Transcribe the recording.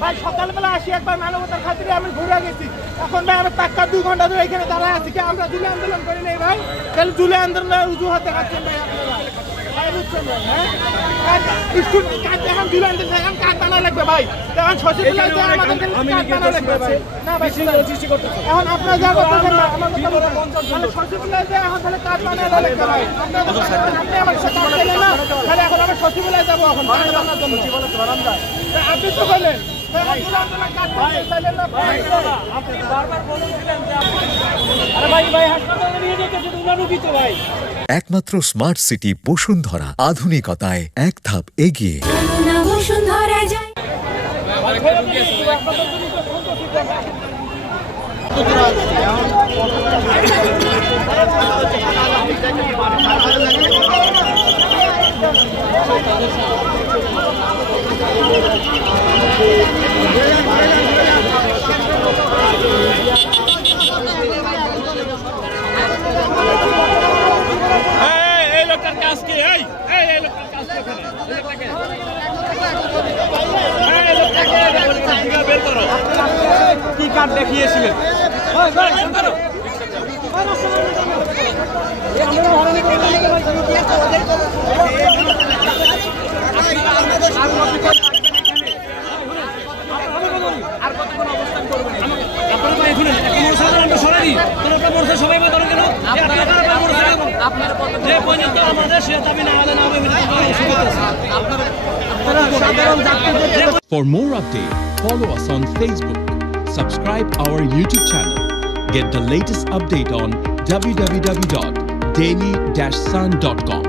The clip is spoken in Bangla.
ভাই সকালবেলা আসি একবার মানবতার খাতিরে আমি ঘুরে গেছি, এখন ভাই আমি টাকা 2 ঘন্টা ধরে এখানে দাঁড়ায় আছি। কি আমরা জুলাই আন্দোলন করি নাই ভাই? তাহলে জুলাই আন্দোলনের অজুহাতে খাচ্ছেন ভাই আপনারা। ভাই বুঝছেন ভাই? হ্যাঁ স্কুল কাজ এখন জুলাই আন্দোলন এখন কাজ বানা লাগবে ভাই, এখন সচিবালয় যে আমাদের কাজ বানা লাগবে ভাই। না ভাই সৃষ্টি করতেছে এখন আপনারা যা করতেছেন না আমার কথা বলুন, তাহলে সচিবালয় যে এখন তাহলে কাজ বানা লাগবে ভাই। আপনি আমার সাথে কাজ দিলেন না, তাহলে এখন আমরা সচিবালয় যাবো এখন কাজ বানার জন্য। আপনি তো বলেন একমাত্র স্মার্ট সিটি বসুন্ধরা, আধুনিকতায় এক ধাপ এগিয়ে। কি কার্ড দেখিয়েছিলেন? For more updates, follow us on Facebook, subscribe our YouTube channel, get the latest update on www.daily-sun.com.